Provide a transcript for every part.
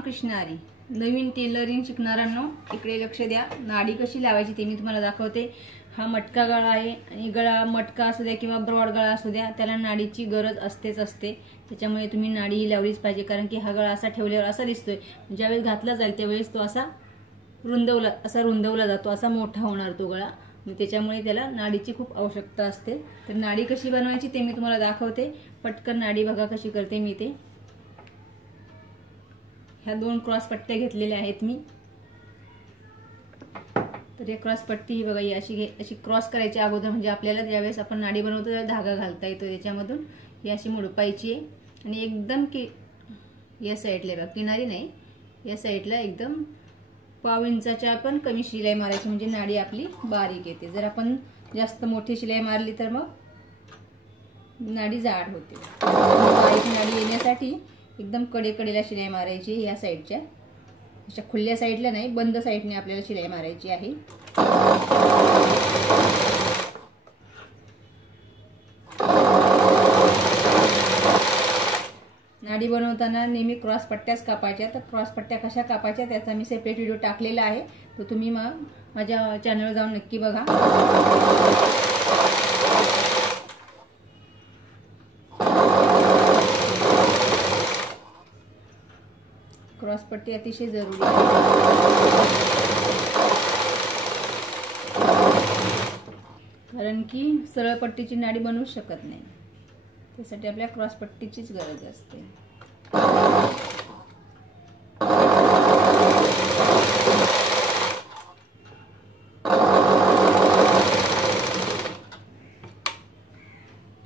कृष्ण हरी. नवीन tailoring शिकणाऱ्यांनो इकडे लक्ष द्या. नाडी कशी लावायची ते मी तुम्हाला दाखवते. हा मटका गळा आहे आणि गळा मटका असू द्या किंवा ब्रॉड गळा असू द्या त्याला नाडीची गरज असते. त्याच्यामुळे तुम्ही नाडी ही लावलीच पाहिजे, कारण की हा गळा असा ठेवल्यावर असा दिसतोय, ज्यावेळेस घातला जाईल त्यावेळेस तो असा रुंदवला जातो, असा मोठा होणार तो गळा. त्याच्यामुळे त्याला नाडीची खूप आवश्यकता असते. तर नाडी कशी बनवायची ते मी तुम्हाला दाखवते. पटकन नाडी बघा कशी करते मी ते. ह्या 2 क्रॉस पट्ट्या घेतलेल्या आहेत मी. तर या क्रॉस पट्टी ही बघा अशी क्रॉस करायची अगोदर, म्हणजे आपल्याला ज्यावेळेस आपण नाडी बनवतो त्यावेळेस धागा घालता येतो त्याच्यामधून. ही अशी मुडपायची आहे आणि एकदम या साईडला बघा, किनारी नाही, या साईडला एकदम पाव इंचाच्या पण कमी शिलाई मारायची, म्हणजे नाडी आपली बारीक येते. जर आपण जास्त मोठी शिलाई मारली तर मग नाडी जाड होते. बारीक नाडी येण्यासाठी एकदम कडेला शिलाई मारायची. या साईडच्या अशा खुल्या साईडला नाही, बंद साईडने आपल्याला शिलाई मारायची आहे. नाडी बनवताना नेहमी क्रॉस पट्ट्याच कापायच्या. तर क्रॉस पट्ट्या कशा कापायच्या त्याचा मी सेपरेट व्हिडिओ टाकलेला आहे, तो तुम्ही माझ्या चॅनलवर जाऊन नक्की बघा. क्रॉस पट्टी अतिशय जरुरी आहे, कारण की सरळ पट्टीची नाडी बनवू शकत नाही. त्यासाठी आपल्या क्रॉस पट्टीचीच गरज असते.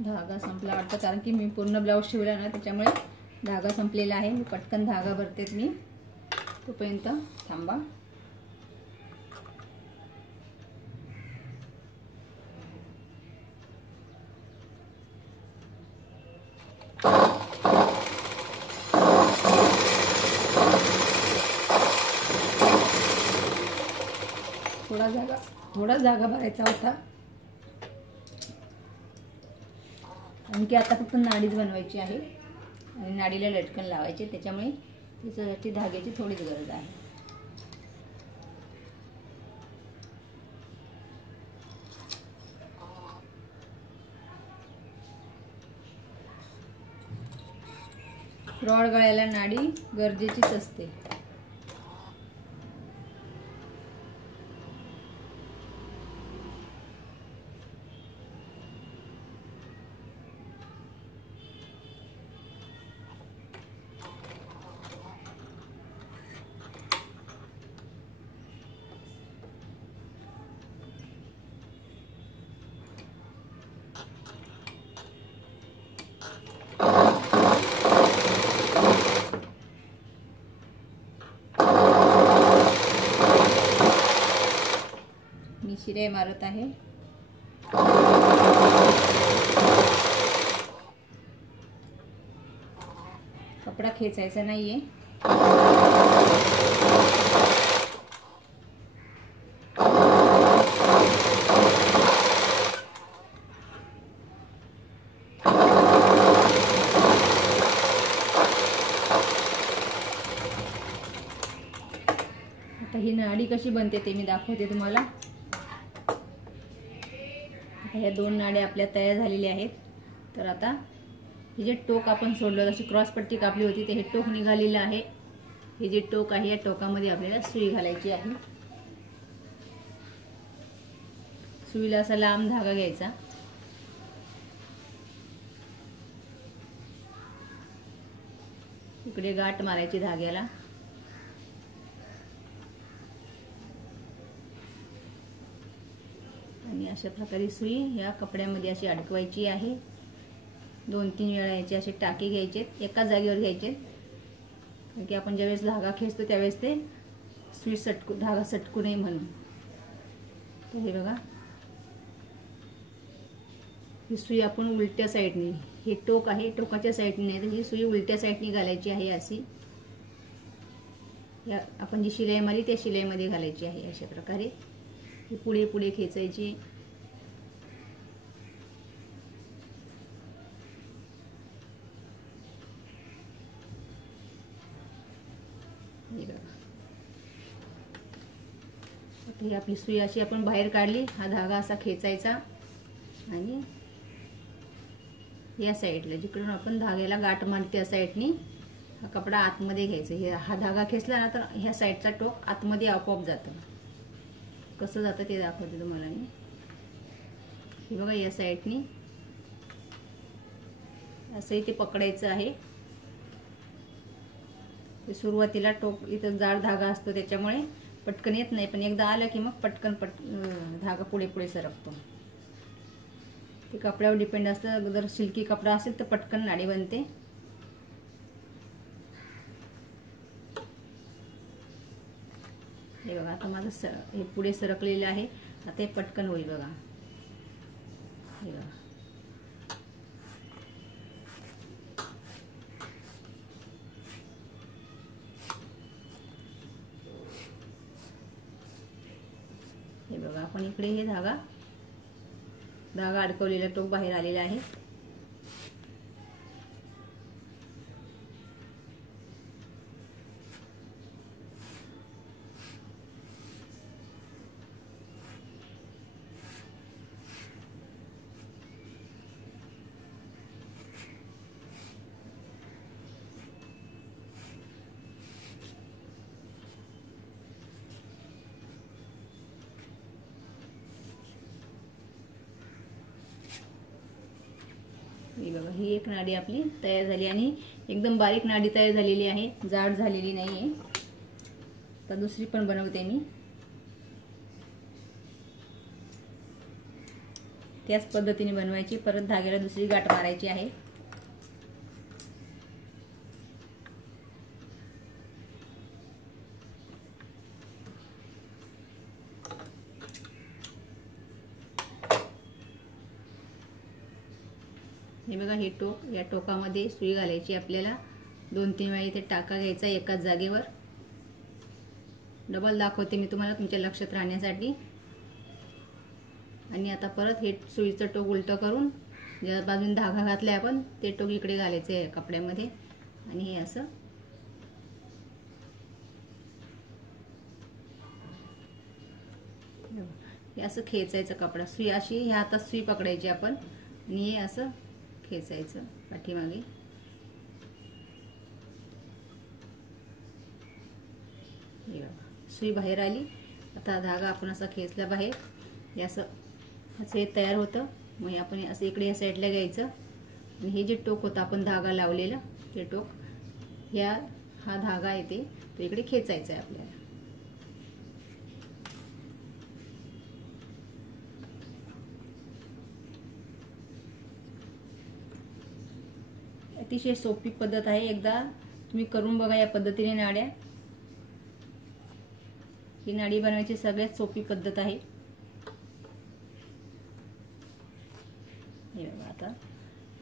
धागा संपला वाटतं, कारण की मी पूर्ण ब्लाऊज शिवला ना, त्याच्यामुळे धागा संपलेला आहे. मी पटकन धागा भरते मी, तोपर्यंत थांबा. थोडा जागा भरायचा होता, कारण की आता फक्त नाडीच बनवायची आहे आणि नाडीला लटकन लावायचे, त्याच्यामुळे त्याच्यासाठी धाग्याची थोडीच गरज आहे. ब्रॉड गळ्याला नाडी गरजेचीच असते. मी शिलाई मारत आहे. कपडा खेचायचा नाहीये. आता ही नाडी कशी बनते ते मी दाखवते तुम्हाला. ह्या 2 नाड्या आपल्या तयार झालेल्या आहेत. तर आता हे जे टोक आपण सोडलं, जशी क्रॉस पट्टी कापली होती ते हे टोक निघालेलं आहे. हे जे टोक आहे या टोकामध्ये आपल्याला सुई घालायची आहे. सुईला असा लांब धागा घ्यायचा. इकडे गाठ मारायची धाग्याला. आणि अशा प्रकारे सुई या कपड्यामध्ये अशी अडकवायची आहे. 2-3 वेळा याचे असे टाके घ्यायचे, एकाच जागेवर घ्यायचे, कारण की आपण ज्यावेळेस धागा खेचतो त्यावेळेस ते सुई धागा सटकू नये म्हणून. तर हे बघा, ही सुई आपण उलट्या साईडने, हे टोक आहे टोकाच्या साईडने, तर ही सुई उलट्या साईडने घालायची आहे. अशी या आपण जी शिलाई मारली त्या शिलाईमध्ये घालायची आहे. अशा प्रकारे पुढे पुढे खेचायची. हे बघा, आता ही आपली सुई अशी आपण बाहेर काढली. हा धागा असा खेचायचा आणि या साईडला जिकडून आपण धाग्याला गाठ मारते त्या साईडनी हा कपडा आतमध्ये घ्यायचा. हा धागा खेचला ना तर ह्या साईडचा टोक आतमध्ये आपोआप जातं. कसं जातं ते दाखवते तुम्हाला मी. हे बघा, या साईडनी असंही ते पकडायचं आहे. ते सुरुवातीला टोक इथं जाड धागा असतो त्याच्यामुळे पटकन येत नाही, पण एकदा आलं की मग पटकन धागा पुढे पुढे सरकतो. ते कपड्यावर डिपेंड असतं. जर सिल्की कपडा असेल तर पटकन नाडी बनते. हे बघा, आता माझं हे पुढे सरकलेलं आहे. आता हे पटकन होईल बघा. हे बघा, हे बघा, आपण इकडे हे धागा अडकवलेला टोक बाहेर आलेला आहे. ही बघा, ही एक नाडी आपली तयार झाली आणि एकदम बारीक नाडी तयार झालेली आहे, जाड झालेली नाही आहे. तर दुसरी पण बनवते मी. त्याच पद्धतीने बनवायची. परत धाग्याला दुसरी गाठ मारायची आहे. हे बघा, हे टोक, या टोकामध्ये सुई घालायची आपल्याला. 2-3 वेळा इथे टाका घ्यायचा एकाच जागेवर. डबल दाखवते मी तुम्हाला तुमच्या लक्षात राहण्यासाठी. आणि आता परत हे सुईचं टोक उलटं करून ज्या बाजूने धागा घातलाय आपण ते टोक इकडे घालायचं आहे कपड्यामध्ये. आणि हे असं हे असं खेचायचं कपडा. सुई अशी ह्या हातात सुई पकडायची आपण आणि हे असं खेचायचं पाठीमागे. हे बघा, सुई बाहेर आली. आता धागा आपण असा खेचला बाहेर. हे असं हे तयार होतं. मग आपण असं इकडे या साईडला घ्यायचं आणि हे जे टोक होतं आपण धागा लावलेलं ते टोक हा धागा येते तो इकडे खेचायचा आहे आपल्याला. अतिशय सोपी पद्धत आहे. एकदा तुम्ही करून बघा या पद्धतीने नाड्या. ही नाडी बनवायची सगळ्यात सोपी पद्धत आहे. हे बघा, आता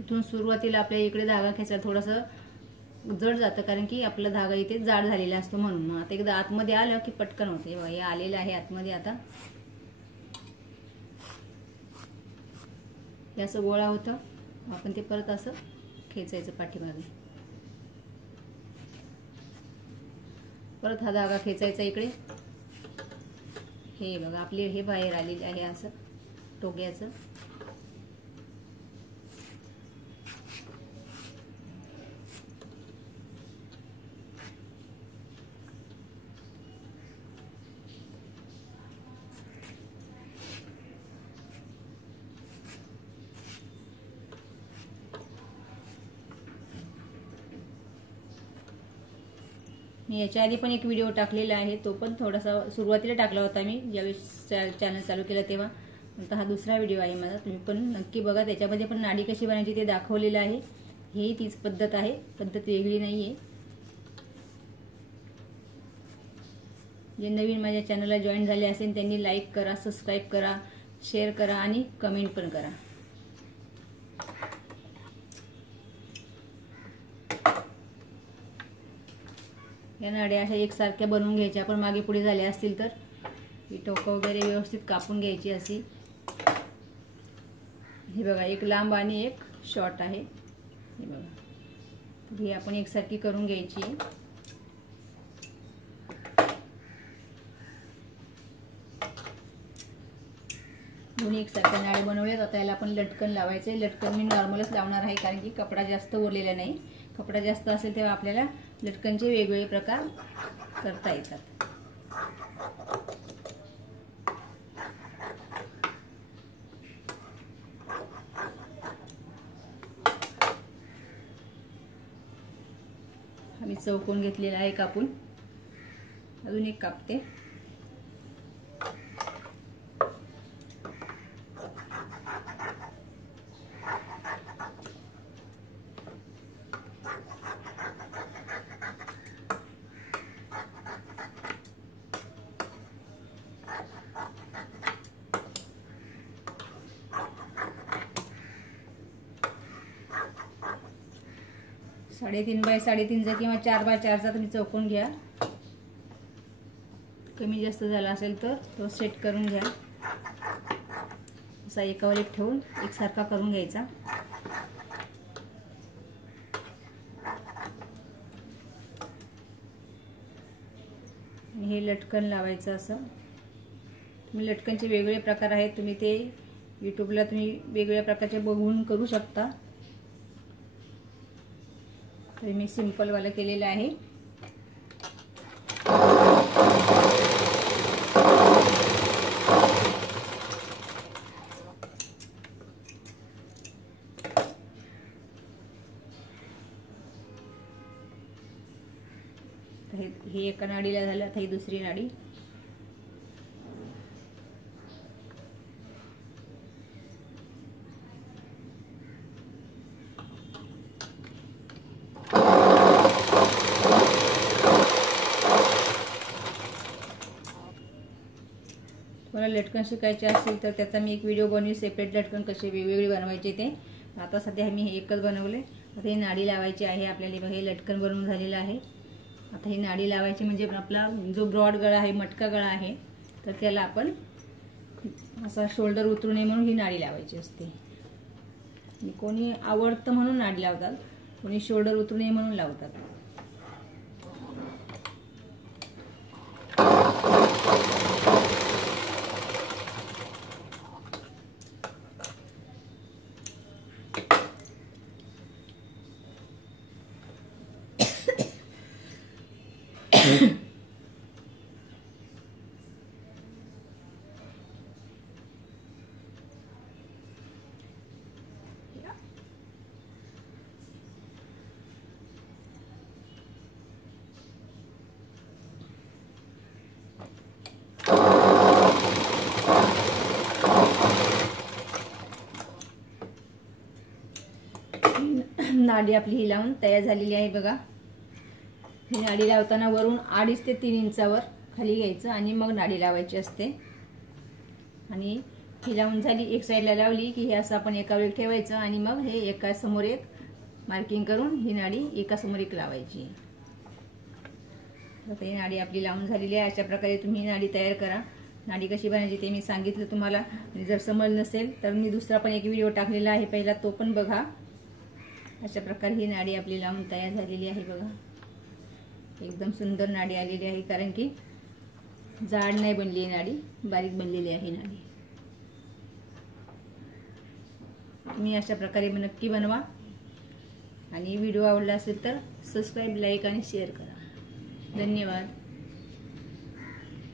इथून सुरुवातीला आपल्या इकडे धागा खेचायला थोडंसं जड जातं कारण की आपला धागा इथे जाड झालेला असतो म्हणून. मग आता एकदा आतमध्ये आलं की पटकन होते. बघा, हे आलेलं आहे आतमध्ये. आता हे असं गोळा होतं. आपण ते परत असं खेचायचं पाठीमागे. परत हा धागा खेचायचा इकडे. हे बघा, आपले हे बाहेर आलेले आहे असं टोक्याचं. मी याच्या आधी पण एक व्हिडिओ टाकलेला आहे. तो पण थोडासा सुरुवातीला टाकला होता मी ज्यावेळेस चॅनल चालू केलं तेव्हा. आता हा दुसरा व्हिडिओ आहे माझा. तुम्ही पण नक्की बघा. त्याच्यामध्ये पण नाडी कशी बनायची ते दाखवलेलं आहे. ही तीच पद्धत आहे. पद्धत वेगळी नाही आहे. जे नवीन माझ्या चॅनलला जॉईन झाले असेल त्यांनी लाईक करा, सबस्क्राईब करा, शेअर करा आणि कमेंट पण करा. या नाड्या अशा एकसारख्या बनवून घ्यायच्या. आपण मागे पुढे झाल्या असतील तर ही टोकं वगैरे व्यवस्थित कापून घ्यायची अशी. हे बघा, एक लांब आणि एक शॉर्ट आहे. हे बघा, ही आपण एकसारखी करून घ्यायची. दोन्ही एकसारख्या नाड्या बनवल्यात. आता याला आपण लटकन लावायचं आहे. लटकन मी नॉर्मलच लावणार आहे कारण की कपडा जास्त ओरलेला नाही. कपडा जास्त असेल तेव्हा आपल्याला लटकनचे वेगवेगळे प्रकार करता येतात. मी चौकोन घेतलेला आहे कापून. अजून एक कापते. साडेतीन बाय साडेतीनचा किंवा 4 बाय 4चा तुम्ही चौकोन घ्या. कमी जास्त झाला असेल तर तो सेट करून घ्या. असा एकावर एक ठेवून एकसारखा करून घ्यायचा. हे लटकन लावायचं. असं तुम्ही लटकनचे वेगवेगळे प्रकार आहेत. तुम्ही ते यूट्यूबला तुम्ही वेगवेगळ्या प्रकारचे बघून करू शकता. तर मी सिंपल वाला केलेला आहे. हे एका नाडीला झालं. आता ही दुसरी नाडी. तुम्हाला लटकन शिकायचे असेल तर त्याचा मी एक व्हिडिओ बनवून सेपरेट लटकन कसे वेगवेगळे बनवायचे ते. आता सध्या मी हे एकच बनवले. आता ही नाडी लावायची आहे आपल्याला. बघा हे लटकन बनवून झालेलं आहे. आता ही नाडी लावायची म्हणजे आपला जो ब्रॉड गळा आहे, मटका गळा आहे, तर त्याला आपण असा शोल्डर उतरू नये म्हणून ही नाडी लावायची असते. कोणी आवडतं म्हणून नाडी लावतात, कोणी शोल्डर उतरू नये म्हणून लावतात. नाडी आपली ही लावून तयार झालेली आहे. बघा ही नाडी लावताना वरून 2.5 ते 3 इंचावर खाली घ्यायचं आणि मग नाडी लावायची असते. आणि ही लावून झाली, एक साईडला लावली की हे असं आपण एका वेळी ठेवायचं आणि मग हे एका समोर एक मार्किंग करून ही नाडी एका समोर एक लावायची. आता ही नाडी आपली लावून झालेली आहे. अशा प्रकारे तुम्ही ही नाडी तयार करा. नाडी कशी बनायची ते मी सांगितलं तुम्हाला. आणि जर समज नसेल तर मी दुसरा पण एक व्हिडिओ टाकलेला आहे, पहिला तो पण बघा. अशा प्रकारे ही नाडी आपली लावून तयार झालेली आहे. बघा एकदम सुंदर नाडी आलेली आहे कारण की जाड नाही बनली आहे नाडी, बारीक बनलेली आहे नाडी. तुम्ही अशा प्रकारे नक्की बनवा. आणि व्हिडिओ आवडला असेल तर सबस्क्राईब, लाईक आणि शेअर करा. धन्यवाद.